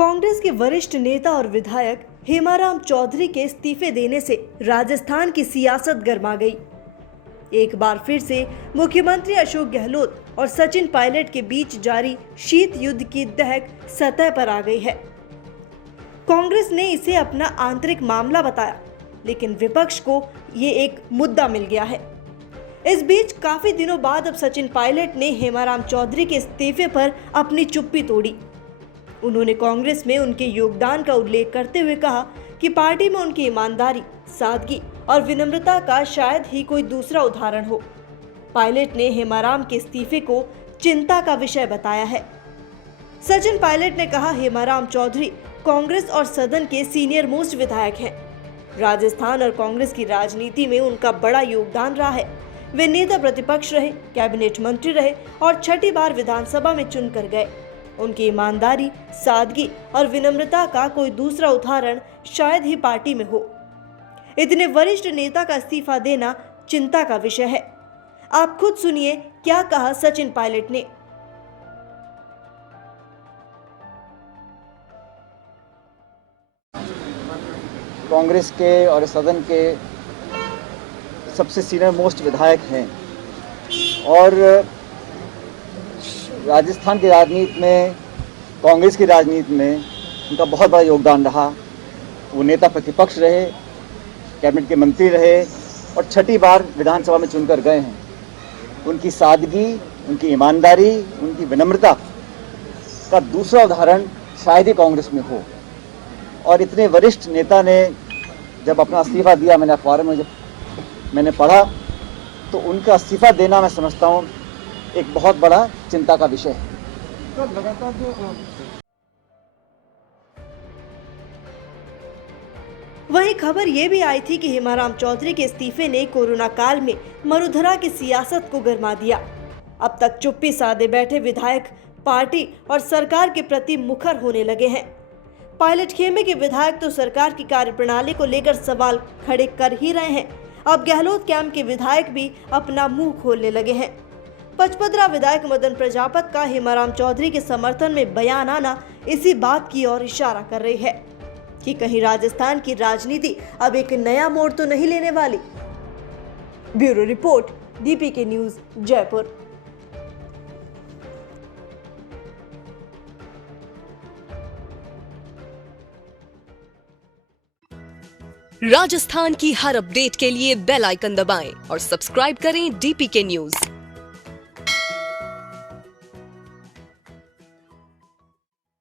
कांग्रेस के वरिष्ठ नेता और विधायक हेमाराम चौधरी के इस्तीफे देने से राजस्थान की सियासत गर्मा गई। एक बार फिर से मुख्यमंत्री अशोक गहलोत और सचिन पायलट के बीच जारी शीत युद्ध की दहक सतह पर आ गई है। कांग्रेस ने इसे अपना आंतरिक मामला बताया, लेकिन विपक्ष को ये एक मुद्दा मिल गया है। इस बीच काफी दिनों बाद अब सचिन पायलट ने हेमाराम चौधरी के इस्तीफे पर अपनी चुप्पी तोड़ी। उन्होंने कांग्रेस में उनके योगदान का उल्लेख करते हुए कहा कि पार्टी में उनकी ईमानदारी, सादगी और विनम्रता का शायद ही कोई दूसरा उदाहरण हो। पायलट ने हेमाराम के इस्तीफे को चिंता का विषय बताया है। सचिन पायलट ने कहा, हेमाराम चौधरी कांग्रेस और सदन के सीनियर मोस्ट विधायक हैं। राजस्थान और कांग्रेस की राजनीति में उनका बड़ा योगदान रहा है। वे नेता प्रतिपक्ष रहे, कैबिनेट मंत्री रहे और 6ठी बार विधानसभा में चुनकर गए। उनकी ईमानदारी, सादगी और विनम्रता का कोई दूसरा उदाहरण शायद ही पार्टी में हो। इतने वरिष्ठ नेता का इस्तीफा देना चिंता का विषय है। आप खुद सुनिए क्या कहा सचिन पायलट ने। कांग्रेस के और सदन के सबसे सीनियर मोस्ट विधायक हैं और राजस्थान की राजनीति में, कांग्रेस की राजनीति में उनका बहुत बड़ा योगदान रहा। वो नेता प्रतिपक्ष रहे, कैबिनेट के मंत्री रहे और 6ठी बार विधानसभा में चुनकर गए हैं। उनकी सादगी, उनकी ईमानदारी, उनकी विनम्रता का दूसरा उदाहरण शायद ही कांग्रेस में हो। और इतने वरिष्ठ नेता ने जब अपना इस्तीफा दिया, मैंने अखबार में जब मैंने पढ़ा तो उनका इस्तीफा देना मैं समझता हूँ एक बहुत बड़ा चिंता का विषय है। वहीं खबर ये भी आई थी कि हेमाराम चौधरी के इस्तीफे ने कोरोना काल में मरुधरा की सियासत को गरमा दिया। अब तक चुप्पी साधे बैठे विधायक पार्टी और सरकार के प्रति मुखर होने लगे हैं। पायलट खेमे के विधायक तो सरकार की कार्यप्रणाली को लेकर सवाल खड़े कर ही रहे हैं। अब गहलोत कैंप के विधायक भी अपना मुंह खोलने लगे हैं। पचपदरा विधायक मदन प्रजापत का हेमाराम चौधरी के समर्थन में बयान आना इसी बात की ओर इशारा कर रही है कि कहीं राजस्थान की राजनीति अब एक नया मोड़ तो नहीं लेने वाली। Bureau report, DPK news, Jaipur. Rajasthan की हर अपडेट के लिए बेल आइकन दबाएं और सब्सक्राइब करें DPK न्यूज।